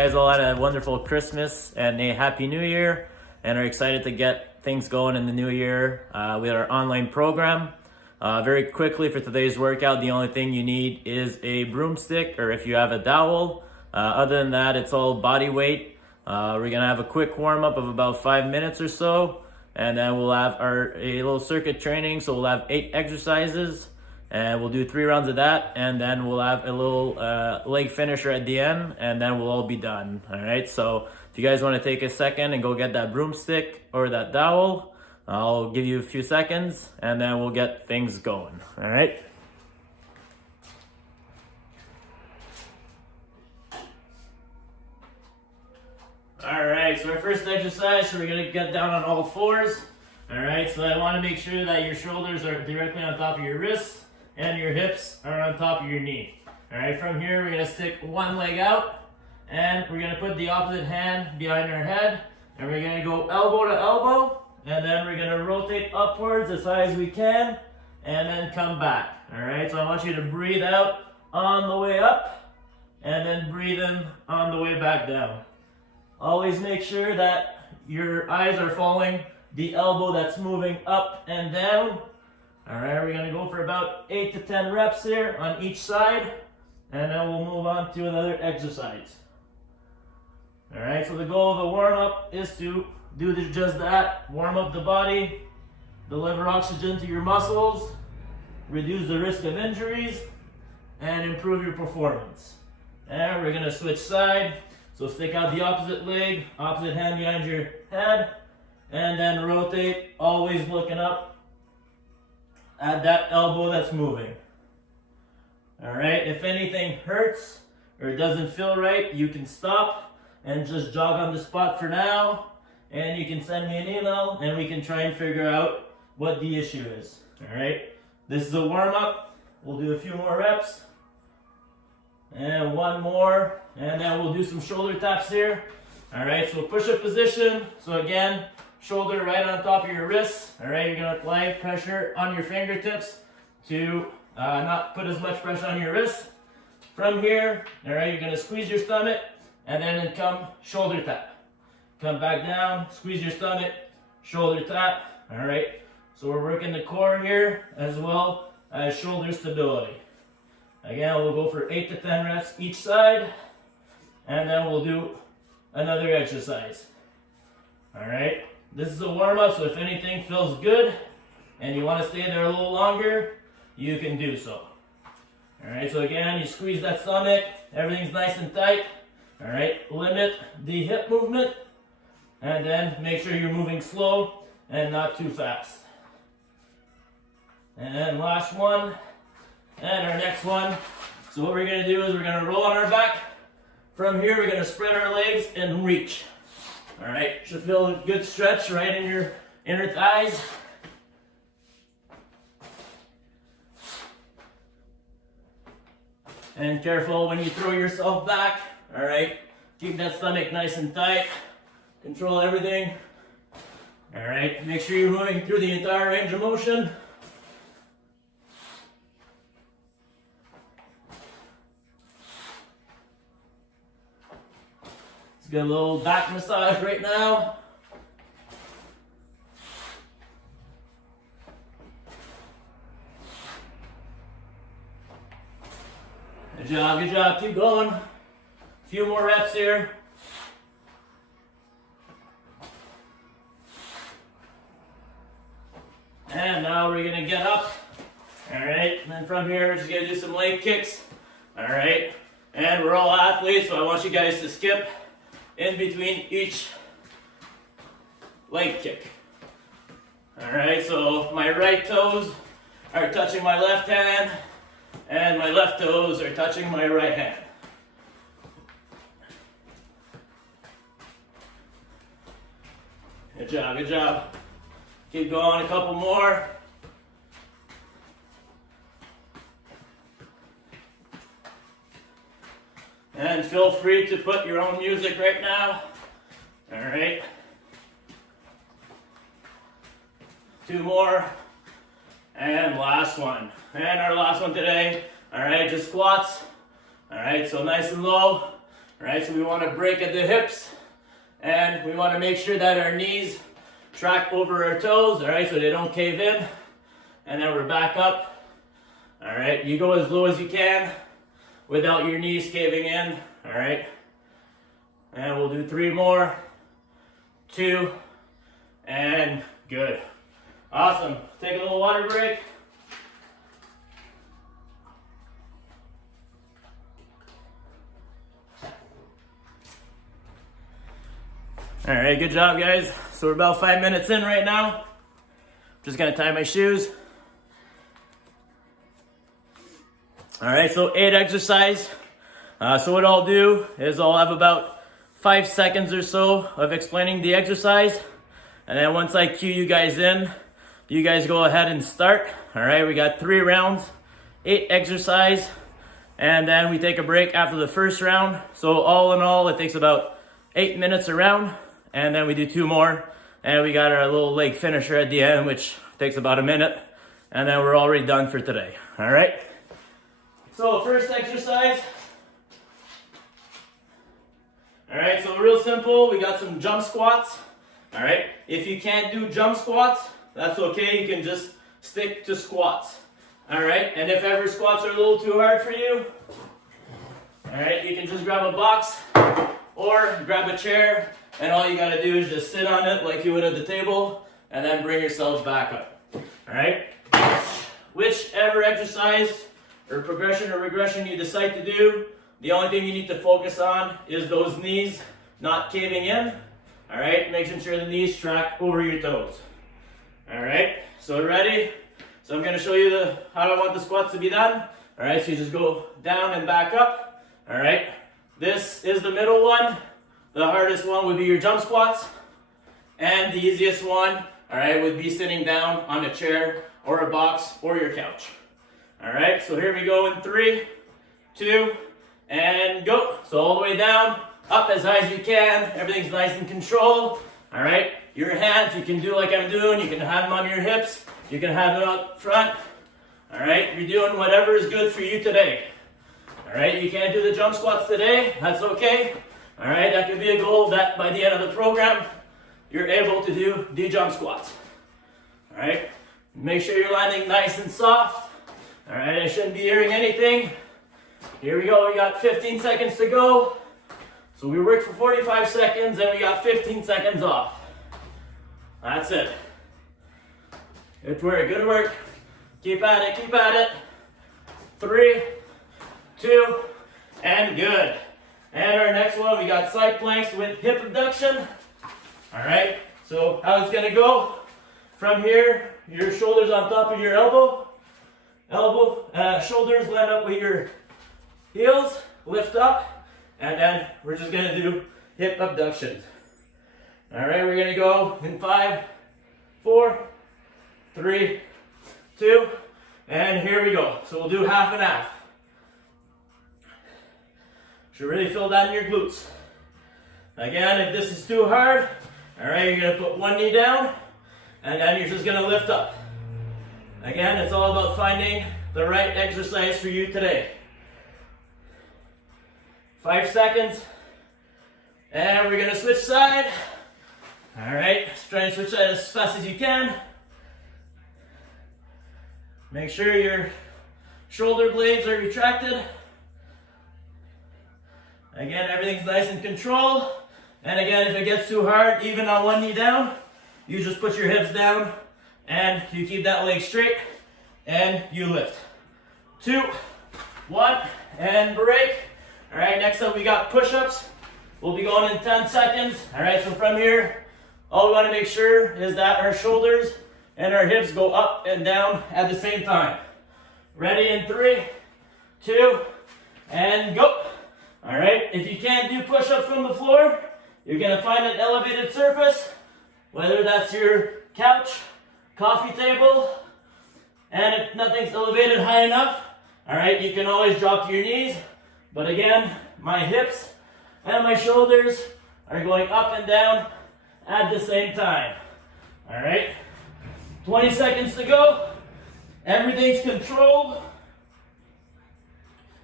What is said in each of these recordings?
guys all had a wonderful Christmas and a Happy New Year and are excited to get things going in the new year with our online program. Very quickly for today's workout, the only thing you need is a broomstick or if you have a dowel. Other than that, it's all body weight. We're gonna have a quick warm up of about 5 minutes or so, and then we'll have a little circuit training. So we'll have 8 exercises, and we'll do 3 rounds of that, and then we'll have a little leg finisher at the end, and then we'll all be done. All right. So if you guys want to take a second and go get that broomstick or that dowel, I'll give you a few seconds, and then we'll get things going. All right. All right, so our first exercise, so we're gonna get down on all fours. All right, so I wanna make sure that your shoulders are directly on top of your wrists and your hips are on top of your knee. All right, from here, we're gonna stick one leg out and we're gonna put the opposite hand behind our head and we're gonna go elbow to elbow, and then we're gonna rotate upwards as high as we can and then come back. All right, so I want you to breathe out on the way up and then breathe in on the way back down. Always make sure that your eyes are following the elbow that's moving up and down. All right, we're gonna go for about 8 to 10 reps here on each side, and then we'll move on to another exercise. All right, so the goal of the warm-up is to do just that, warm up the body, deliver oxygen to your muscles, reduce the risk of injuries, and improve your performance. And we're gonna switch side. So stick out the opposite leg, opposite hand behind your head, and then rotate, always looking up at that elbow that's moving. All right, if anything hurts or doesn't feel right, you can stop and just jog on the spot for now, and you can send me an email and we can try and figure out what the issue is. All right, this is a warm-up. We'll do a few more reps. And one more, and then we'll do some shoulder taps here. All right, so push-up position. So again, shoulder right on top of your wrists. All right, you're gonna apply pressure on your fingertips to not put as much pressure on your wrists. From here, all right, you're gonna squeeze your stomach, and then come shoulder tap. Come back down, squeeze your stomach, shoulder tap. All right, so we're working the core here as well as shoulder stability. Again, we'll go for 8 to 10 reps each side, and then we'll do another exercise. All right, this is a warm-up, so if anything feels good and you want to stay there a little longer, you can do so. All right, so again, you squeeze that stomach, everything's nice and tight. All right, limit the hip movement, and then make sure you're moving slow and not too fast. And last one. And our next one, so what we're gonna do is we're gonna roll on our back. From here, we're gonna spread our legs and reach. All right, should feel a good stretch right in your inner thighs. And careful when you throw yourself back. All right, keep that stomach nice and tight. Control everything. All right, make sure you're moving through the entire range of motion. Get a little back massage right now. Good job, keep going. A few more reps here. And now we're gonna get up. All right, and then from here, we're just gonna do some leg kicks. All right, and we're all athletes, so I want you guys to skip in between each leg kick. All right, so my right toes are touching my left hand, and my left toes are touching my right hand. Good job. Keep going, a couple more. And feel free to put your own music right now. All right. 2 more. And last one. And our last one today. All right, just squats. All right, so nice and low. All right, so we want to break at the hips, and we want to make sure that our knees track over our toes, all right, so they don't cave in. And then we're back up. All right, you go as low as you can without your knees caving in, all right? And we'll do 3 more, 2, and good. Awesome. Take a little water break. All right, good job, guys. So we're about 5 minutes in right now. Just gonna tie my shoes. All right, so 8 exercise. So what I'll do is I'll have about 5 seconds or so of explaining the exercise. And then once I cue you guys in, you guys go ahead and start. All right, we got 3 rounds, 8 exercise, and then we take a break after the first round. So all in all, it takes about 8 minutes a round, and then we do 2 more. And we got our little leg finisher at the end, which takes about a minute. And then we're already done for today. All right. So first exercise. All right, so real simple. We got some jump squats. All right. If you can't do jump squats, that's okay. You can just stick to squats. All right. And if ever squats are a little too hard for you, all right, you can just grab a box or grab a chair. And all you gotta do is just sit on it like you would at the table, and then bring yourself back up. All right? Whichever exercise or progression or regression you decide to do, the only thing you need to focus on is those knees not caving in. All right? Making sure the knees track over your toes. All right? So ready? So I'm gonna show you how I want the squats to be done. All right? So you just go down and back up. All right? This is the middle one. The hardest one would be your jump squats, and the easiest one, all right, would be sitting down on a chair or a box or your couch. All right, so here we go in 3, 2, and go. So all the way down, up as high as you can. Everything's nice and controlled. All right, your hands, you can do like I'm doing. You can have them on your hips. You can have them up front. All right, you're doing whatever is good for you today. All right, you can't do the jump squats today. That's okay. All right, that could be a goal that by the end of the program, you're able to do the jump squats. All right, make sure you're landing nice and soft. All right, I shouldn't be hearing anything. Here we go, we got 15 seconds to go. So we work for 45 seconds and we got 15 seconds off. That's it. Good work, good work. Keep at it, keep at it. 3, 2, and good. And our next one, we got side planks with hip abduction. All right, so how it's gonna go, from here, your shoulders on top of your shoulders line up with your heels, lift up, and then we're just gonna do hip abductions. All right, we're gonna go in 5, 4, 3, 2, and here we go. So we'll do half and half. Should really feel that in your glutes. Again, if this is too hard, all right, you're gonna put one knee down, and then you're just gonna lift up. Again, it's all about finding the right exercise for you today. 5 seconds, and we're gonna switch side. All right, just try and switch side as fast as you can. Make sure your shoulder blades are retracted. Again, everything's nice and controlled. And again, if it gets too hard, even on one knee down, you just put your hips down and you keep that leg straight and you lift. 2, 1, and break. All right, next up we got push-ups. We'll be going in 10 seconds. All right, so from here, all we want to make sure is that our shoulders and our hips go up and down at the same time. Ready in 3, 2, and go. All right, if you can't do push-ups from the floor, you're gonna find an elevated surface, whether that's your couch, coffee table, and if nothing's elevated high enough, all right, you can always drop to your knees. But again, my hips and my shoulders are going up and down at the same time. All right, 20 seconds to go. Everything's controlled.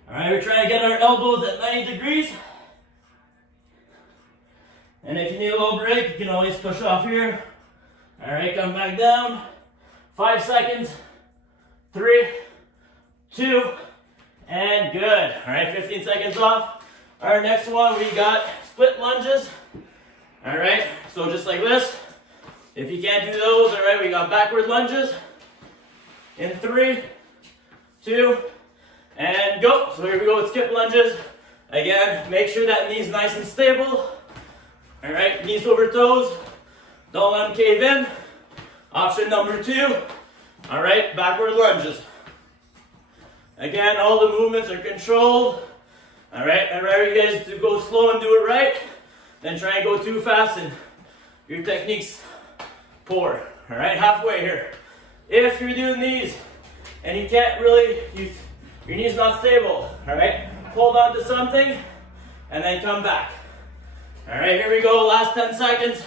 All right, we're trying to get our elbows at 90 degrees. And if you need a little break, you can always push off here. All right, come back down. 5 seconds. 3, 2, and good. All right, 15 seconds off. Our next one, we got split lunges. All right, so just like this. If you can't do those, all right, we got backward lunges. In 3, 2, and go. So here we go with skip lunges. Again, make sure that knee's nice and stable. All right, knees over toes. Don't let them cave in. Option number 2, all right, backward lunges. Again, all the movements are controlled. All right, I'd rather you guys to go slow and do it right than try and go too fast and your technique's poor. All right, halfway here. If you're doing these and you can't really, your knee's not stable, all right, hold on to something and then come back. All right, here we go, last 10 seconds.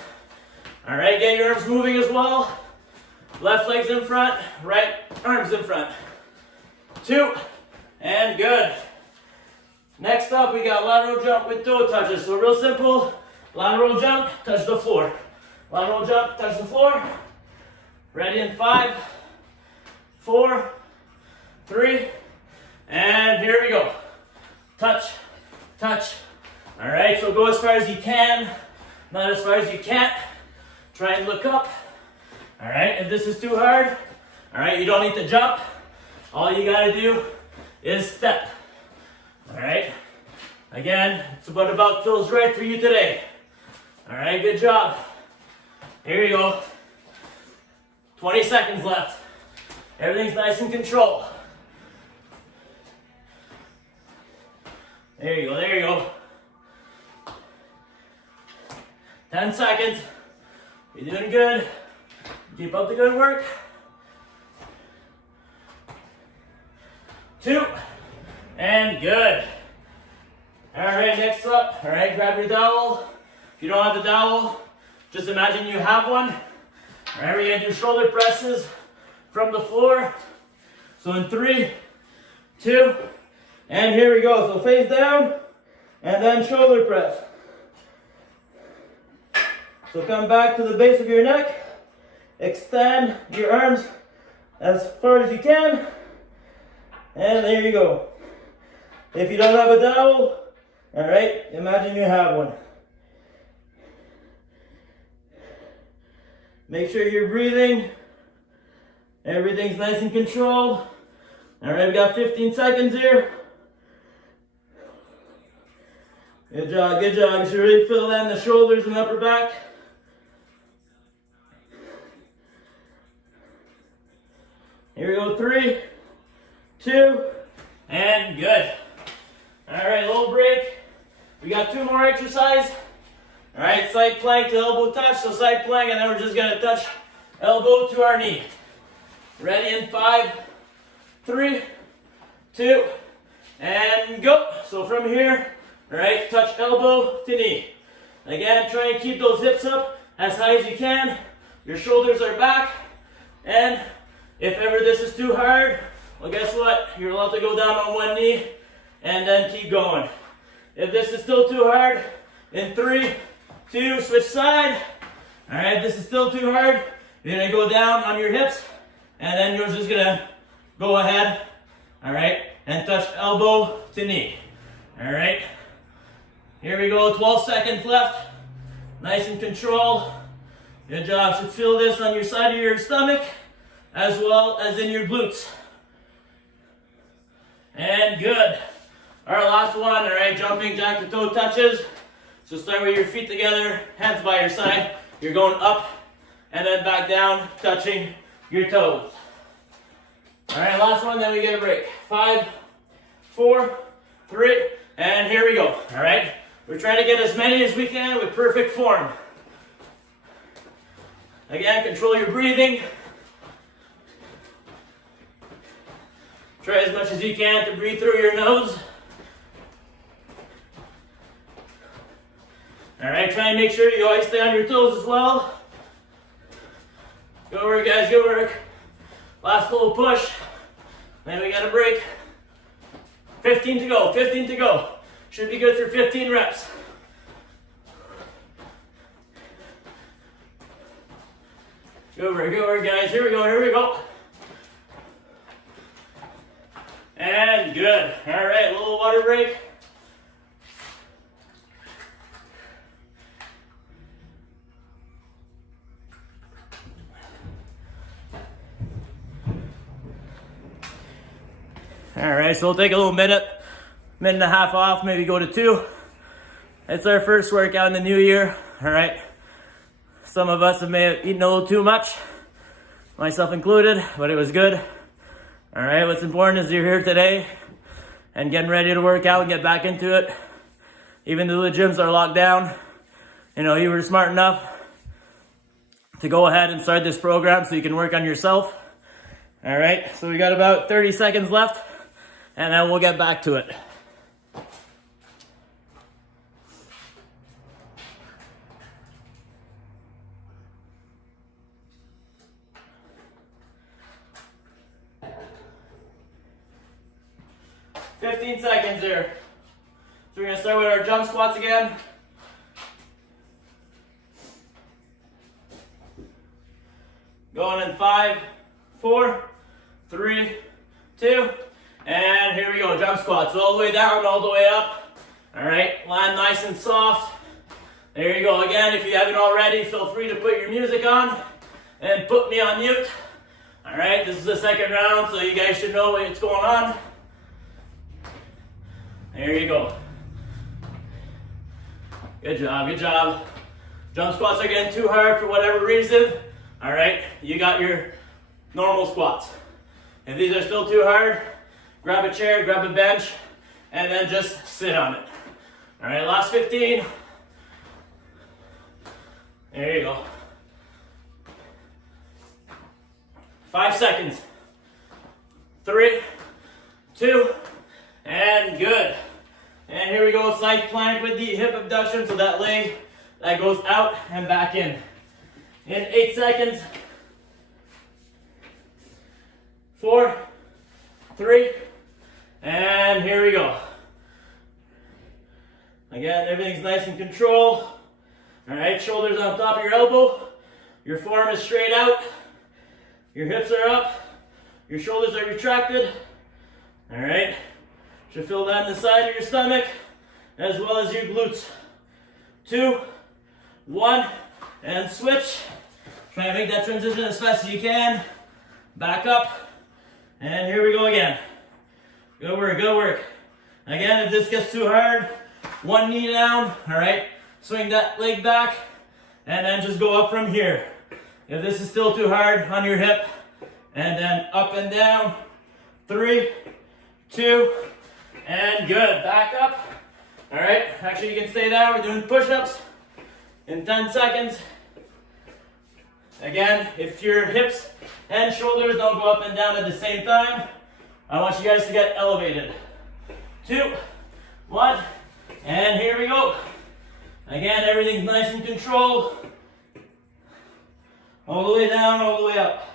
All right, get your arms moving as well. Left leg's in front, right arm's in front. 2, and good. Next up, we got lateral jump with toe touches. So real simple, lateral jump, touch the floor. Lateral jump, touch the floor. Ready in 5, 4, 3, and here we go. Touch, touch. All right, so go as far as you can, not as far as you can't. Try and look up. All right, if this is too hard, all right, you don't need to jump. All you gotta do is step. All right, again, it's what about feels right for you today. All right, good job. Here you go. 20 seconds left. Everything's nice and controlled. There you go, there you go. 10 seconds. You're doing good. Keep up the good work. 2, and good. All right, next up, all right, grab your dowel. If you don't have the dowel, just imagine you have one. All right, we're gonna do shoulder presses from the floor. So in 3, 2, and here we go. So face down, and then shoulder press. So come back to the base of your neck, extend your arms as far as you can, and there you go. If you don't have a dowel, all right, imagine you have one. Make sure you're breathing. Everything's nice and controlled. All right, we got 15 seconds here. Good job, good job. You should really fill in the shoulders and upper back. Here we go, 3, 2, and good. All right, little break. We got 2 more exercises. All right, side plank to elbow touch. So side plank, and then we're just gonna touch elbow to our knee. Ready in 5, 3, 2, and go. So from here, all right, touch elbow to knee. Again, try and keep those hips up as high as you can. Your shoulders are back, and if ever this is too hard, well, guess what? You're allowed to go down on one knee and then keep going. If this is still too hard, in 3, 2, switch side. All right, if this is still too hard, you're gonna go down on your hips, and then you're just gonna go ahead, all right, and touch elbow to knee. All right, here we go, 12 seconds left. Nice and controlled. Good job. Should feel this on your side of your stomach, as well as in your glutes. And good. Our last one, all right, jumping jack to toe touches. So start with your feet together, hands by your side. You're going up and then back down, touching your toes. All right, last one, then we get a break. 5, 4, 3, and here we go. All right, we're trying to get as many as we can with perfect form. Again, control your breathing. Try as much as you can to breathe through your nose. All right, try and make sure you always stay on your toes as well. Good work, guys, good work. Last little push. Then we got a break. 15 to go, 15 to go. Should be good for 15 reps. Good work, guys. Here we go. And good. All right, a little water break. All right, so we'll take a little minute and a half off, maybe go to 2. It's our first workout in the new year. All right. Some of us may have eaten a little too much, myself included, but it was good. All right, what's important is you're here today and getting ready to work out and get back into it. Even though the gyms are locked down, you know, you were smart enough to go ahead and start this program so you can work on yourself. All right, so we got about 30 seconds left, and then we'll get back to it. $15 seconds here. So we're gonna start with our jump squats again. Going in 5, 4, 3, 2, and here we go, jump squats. All the way down, all the way up. All right, land nice and soft. There you go. Again, if you haven't already, feel free to put your music on and put me on mute. All right, this is the second round, so you guys should know what's going on. There you go. Good job. Jump squats are getting too hard for whatever reason. All right, you got your normal squats. If these are still too hard, grab a chair, grab a bench, and then just sit on it. All right, last 15. There you go. 5 seconds. 3, 2, and good. And here we go, side plank with the hip abduction, so that leg that goes out and back in. In 8 seconds. 4, 3, and here we go. Again, everything's nice and controlled. All right, shoulders on top of your elbow. Your forearm is straight out. Your hips are up. Your shoulders are retracted. All right. Should feel that in the side of your stomach as well as your glutes. 2, 1, and switch. Try and make that transition as fast as you can. Back up, and here we go again. Good work. Again, if this gets too hard, one knee down, all right? Swing that leg back, and then just go up from here. If this is still too hard, on your hip, and then up and down. 3, 2, and good. Back up. All right, actually you can stay there. We're doing push-ups in 10 seconds. Again, if your hips and shoulders don't go up and down at the same time, I want you guys to get elevated. 2, 1, and here we go. Again, everything's nice and controlled. All the way down, all the way up.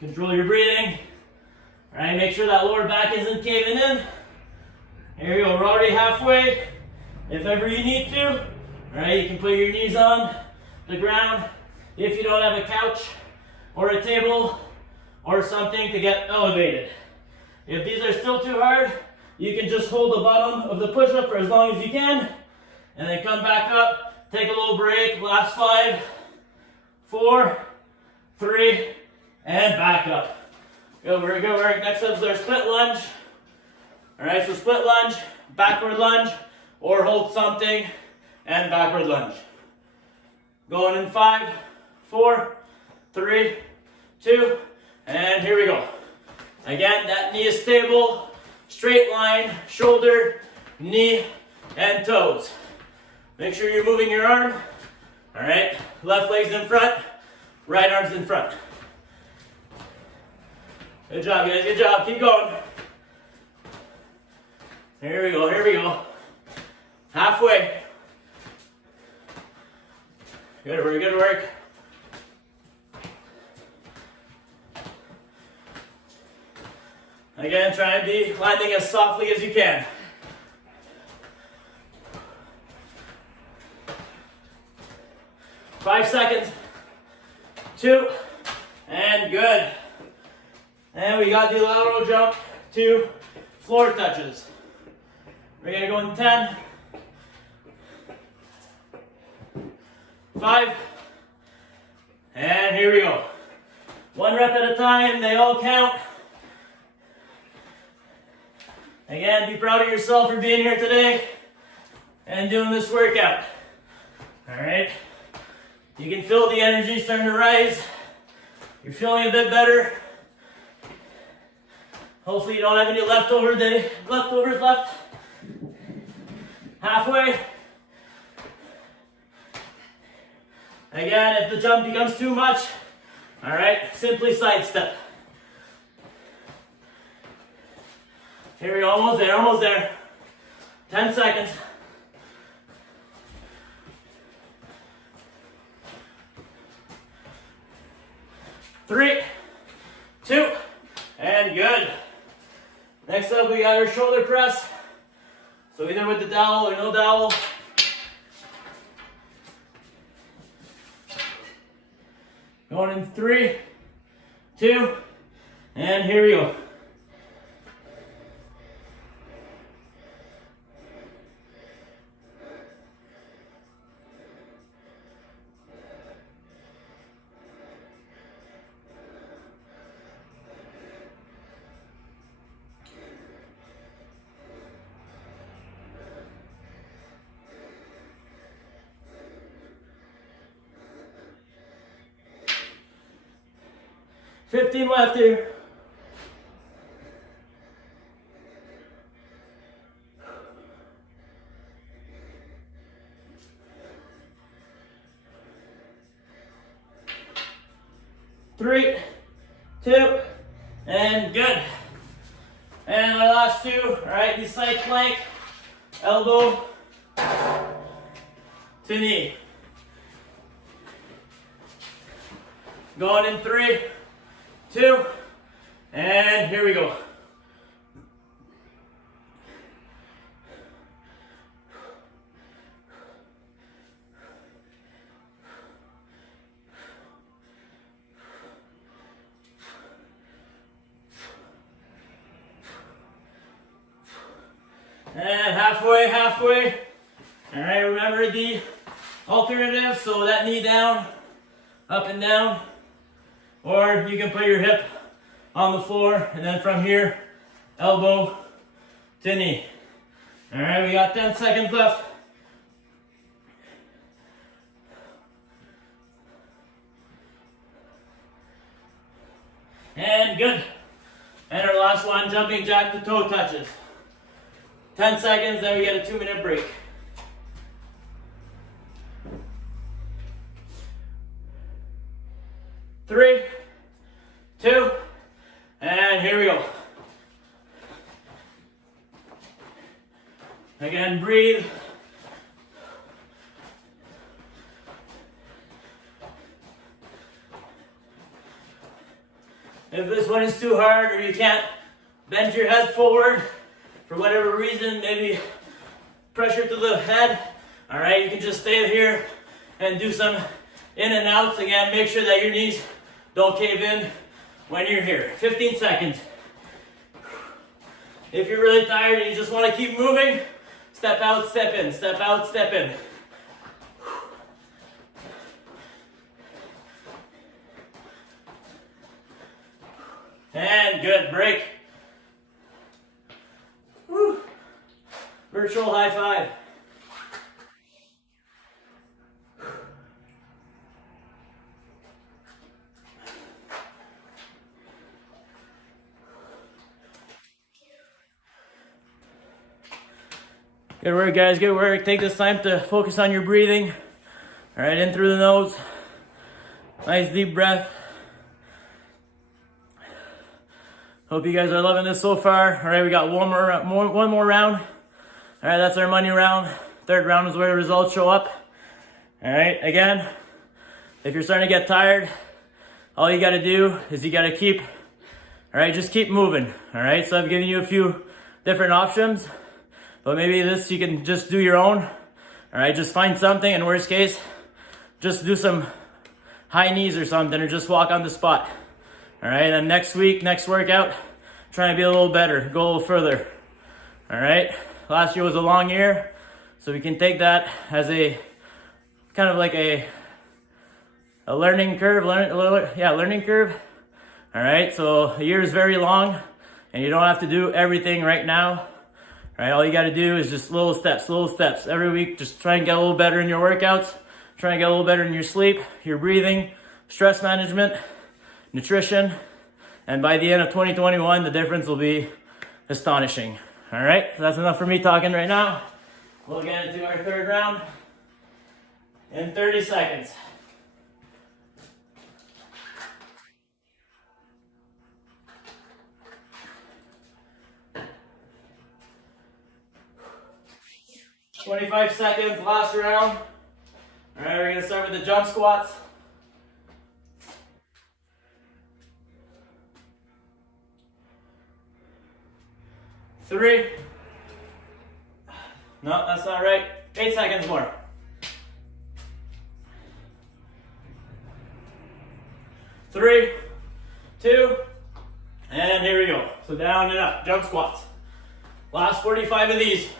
Control your breathing. All right, make sure that lower back isn't caving in. Here we go, we're already halfway. If ever you need to, all right, you can put your knees on the ground. If you don't have a couch or a table or something to get elevated. If these are still too hard, you can just hold the bottom of the push-up for as long as you can, and then come back up, take a little break, last 5, 4, 3, and back up. Good work. Next up is our split lunge. All right, so split lunge, backward lunge, or hold something and backward lunge. Going in 5, 4, 3, 2, and here we go. Again, that knee is stable, straight line, shoulder, knee, and toes. Make sure you're moving your arm. All right, left leg's in front, right arm's in front. Good job, guys, good job, keep going. Here we go. Halfway. Good work. Again, try and be landing as softly as you can. 5 seconds. 2, and good. And we got the lateral jump to floor touches. We're gonna go in 10, 5, and here we go. 1 rep at a time, they all count. Again, be proud of yourself for being here today and doing this workout. All right, you can feel the energy starting to rise. You're feeling a bit better. Hopefully you don't have any leftovers left. Halfway. Again, if the jump becomes too much, all right, simply sidestep. Here we go, almost there, almost there. 10 seconds. 3, 2, and good. Next up, we got our shoulder press. So either with the dowel or no dowel. Going in 3, 2, and here we go. Fifteen left here. Three, 2, and good. And our last 2, all right, the side plank, elbow to knee. Going in 3, 2, and here we go. And halfway. All right, remember the alternative, so that knee down, up and down. Or you can put your hip on the floor, and then from here, elbow to knee. All right, we got 10 seconds left. And good. And our last one, jumping jack to toe touches. 10 seconds, then we get a 2-minute break. Three, 2, and here we go. Again, breathe. If this one is too hard or you can't bend your head forward for whatever reason, maybe pressure to the head, all right, you can just stay here and do some in and outs. Again, make sure that your knees don't cave in when you're here. 15 seconds. If you're really tired and you just want to keep moving, step out, step in, step out, step in. And good, break. Woo. Virtual high five. Good work, guys, good work. Take this time to focus on your breathing. All right, in through the nose. Nice deep breath. Hope you guys are loving this so far. All right, we got one more round. All right, that's our money round. 3rd round is where the results show up. All right, again, if you're starting to get tired, all you gotta do is you gotta keep, all right, just keep moving. All right, so I've given you a few different options. But maybe this you can just do your own. All right, just find something. In worst case, just do some high knees or something, or just walk on the spot. All right, and next week, next workout, try to be a little better, go a little further. All right, last year was a long year, so we can take that as a kind of like a learning curve, learning curve. All right, so a year is very long, and you don't have to do everything right now. All right, all you got to do is just little steps every week. Just try and get a little better in your workouts, try and get a little better in your sleep, your breathing, stress management, nutrition, and by the end of 2021, the difference will be astonishing. All right, so that's enough for me talking right now. We'll get into our third round in 30 seconds. "25 seconds, last round." All right, we're gonna start with the jump squats. Three. No, that's not right. 8 seconds more. 3, 2, and here we go. So down and up, jump squats. Last 45 of these.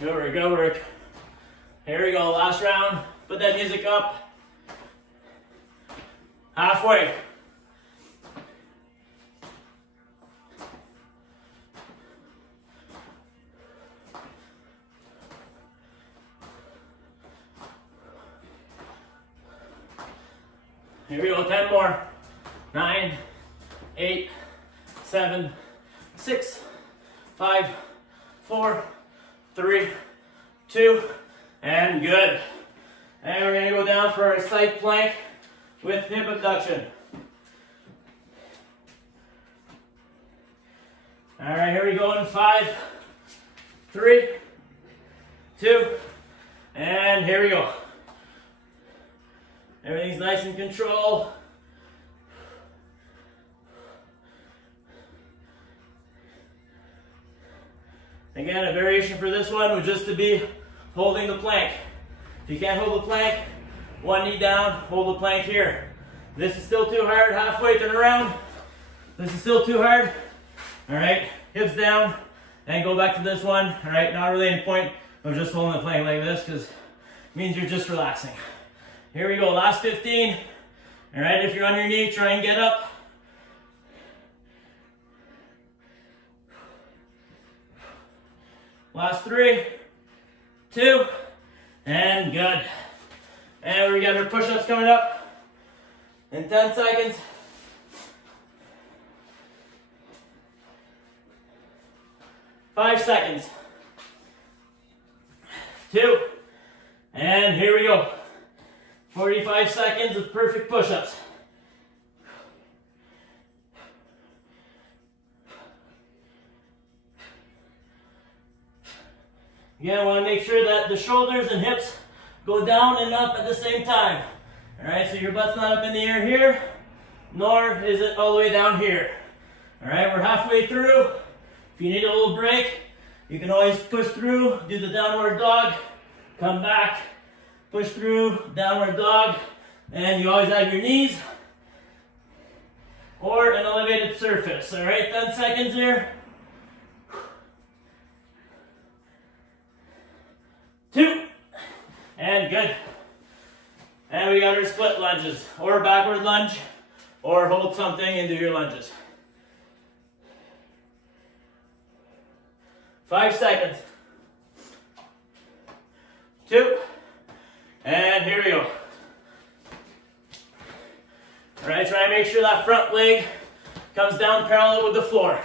Good work, good work. Here we go, last round. Put that music up. Halfway. Here we go, 10 more. 9, 8, 7, 6, 5, 4, 3, 2, and good. And we're gonna go down for our side plank with hip abduction. All right, here we go in 5, 3, 2, and here we go. Everything's nice in control. Again, a variation for this one would just to be holding the plank. If you can't hold the plank, one knee down, hold the plank here. This is still too hard, halfway, turn around. This is still too hard. All right, hips down, and go back to this one. All right, not really any point of just holding the plank like this, because it means you're just relaxing. Here we go, last 15. All right, if you're on your knee, try and get up. Last 3, 2, and good. And we got our push-ups coming up in 10 seconds. 5 seconds. 2, and here we go. 45 seconds of perfect push-ups. Again, I want to make sure that the shoulders and hips go down and up at the same time. All right, so your butt's not up in the air here, nor is it all the way down here. All right, we're halfway through. If you need a little break, you can always push through, do the downward dog, come back, push through, downward dog, and you always have your knees or an elevated surface. All right, 10 seconds here. 2, and good. And we got our split lunges, or backward lunge, or hold something and do your lunges. 5 seconds. 2, and here we go. All right, try and make sure that front leg comes down parallel with the floor.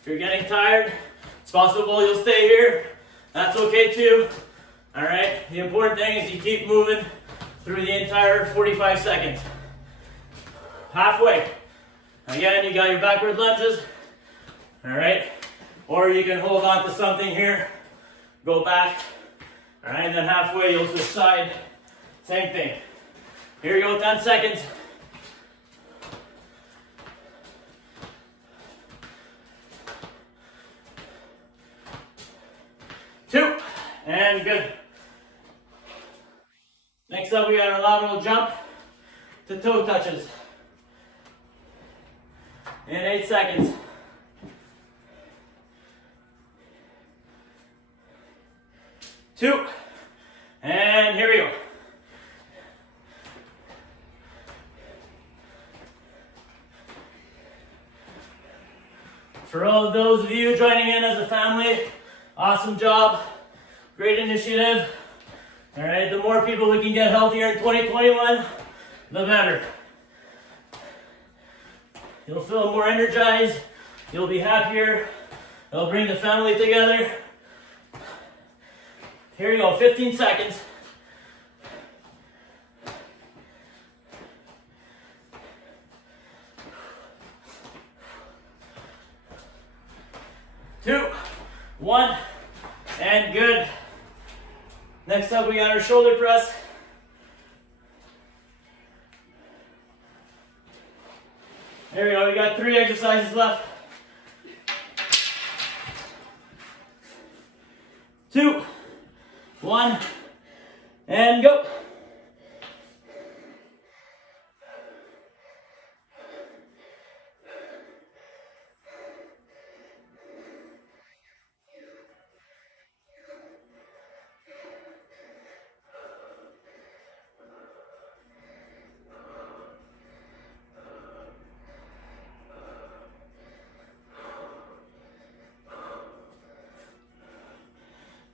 If you're getting tired, it's possible you'll stay here. That's okay too. All right, the important thing is you keep moving through the entire 45 seconds. Halfway. Again, you got your backward lunges. All right, or you can hold on to something here, go back. All right, and then halfway you'll switch side. Same thing. Here we go, 10 seconds. And good. Next up, we got our lateral jump to toe touches. In 8 seconds. 2, and here we go. For all of those of you joining in as a family, awesome job, great initiative. All right, the more people we can get healthier in 2021, the better. You'll feel more energized, you'll be happier, it'll bring the family together. Here we go, 15 seconds. 2, 1, and good. Next up, we got our shoulder press. There we go, we got 3 exercises left. 2, 1, and go.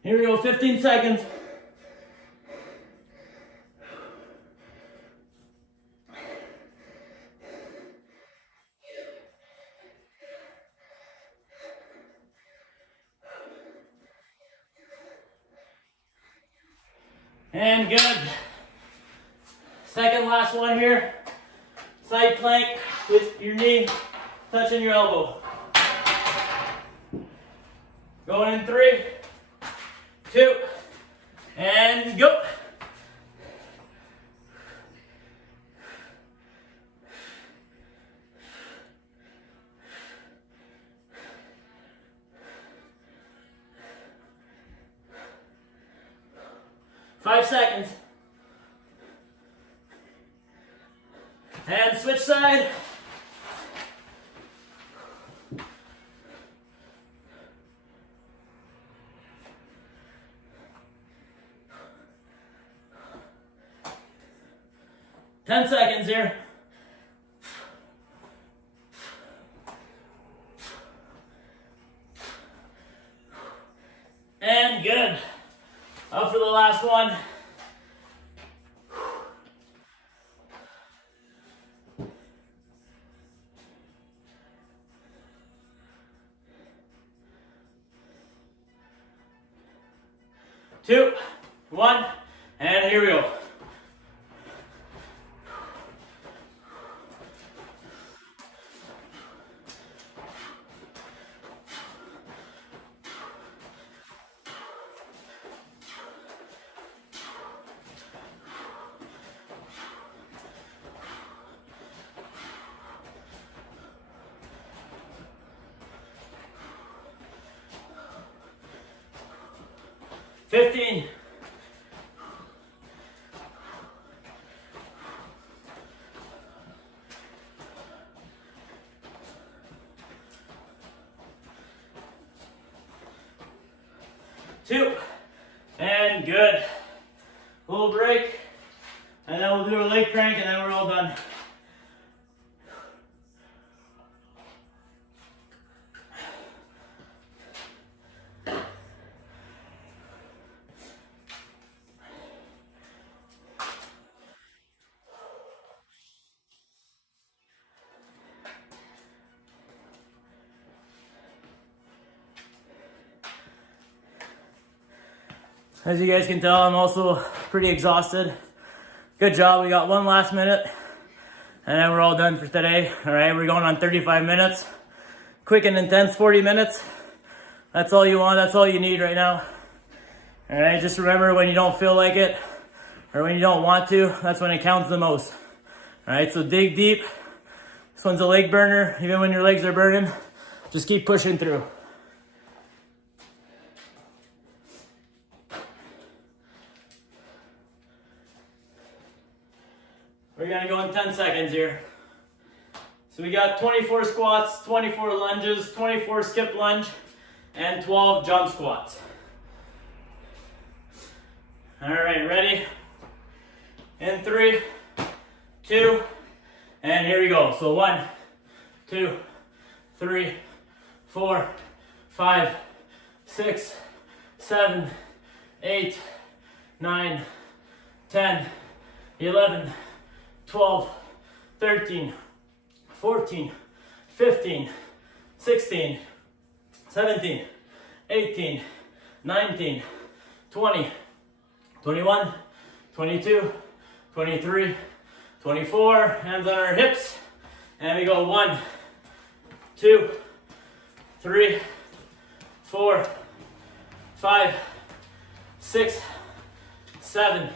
Here we go, 15 seconds. And good. Second last one here. Side plank with your knee touching your elbow. Going in 3, 2, and go. Five seconds. And switch side. Ten seconds here. And good. Up for the last one. Two, 1, and here we go. Fifteen. Two, and good. Little break, and then we'll do a leg crank, and then we're all done. As you guys can tell, I'm also pretty exhausted. Good job, we got one last minute, and then we're all done for today. All right, we're going on 35 minutes. Quick and intense 40 minutes. That's all you want, that's all you need right now. All right, just remember when you don't feel like it, or when you don't want to, that's when it counts the most. All right, so dig deep. This one's a leg burner, even when your legs are burning, just keep pushing through. gonna go in 10 seconds here. So we got 24 squats, 24 lunges, 24 skip lunge, and 12 jump squats. All right, ready? In 3, 2, and here we go. So 1, 2, 3, 4, 5, 6, 7, 8, 9, 10, 11, 12, 13, 14, 15, 16, 17, 18, 19, 20, 21, 22, 23, 24, hands on our hips, and we go 1, 2, 3, 4, 5, 6, 7,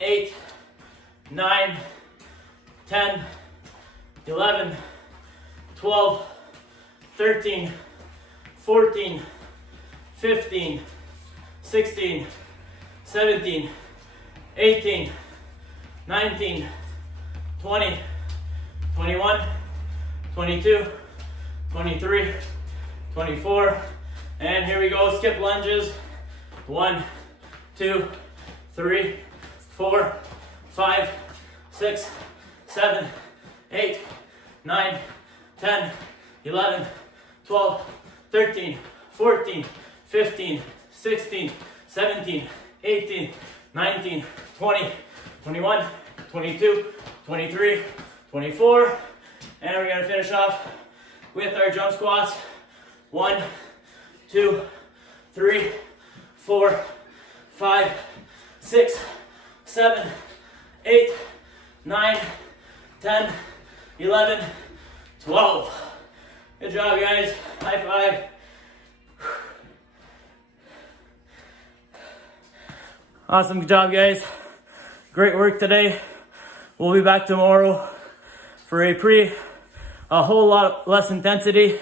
8, 9, 10, 11, 12, 13, 14, 15, 16, 17, 18, 19, 20, 21, 22, 23, 24, and here we go, skip lunges. 1, 2, 3, 4, 5, 6, 7, 8, 9, 10, 11, 12, 13, 14, 15, 16, 17, 18, 19, 20, 21, 22, 23, 24, and we're going to finish off with our jump squats. 1, 2, 3, 4, 5, 6, 7, 8, 9, 10, 11, 12. Good job, guys. High five. Awesome job, guys. Great work today. We'll be back tomorrow for a whole lot less intensity.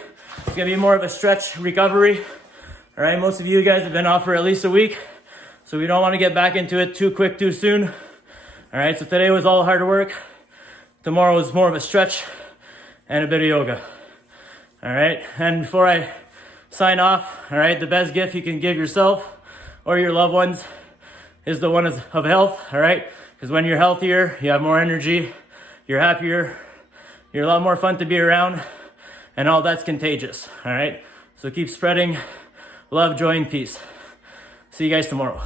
It's gonna be more of a stretch recovery. All right, most of you guys have been off for at least a week, so we don't want to get back into it too quick, too soon. All right, so today was all hard work. Tomorrow is more of a stretch and a bit of yoga. All right, and before I sign off, all right, the best gift you can give yourself or your loved ones is the one of health, all right? Because when you're healthier, you have more energy, you're happier, you're a lot more fun to be around, and all that's contagious, all right? So keep spreading love, joy, and peace. See you guys tomorrow.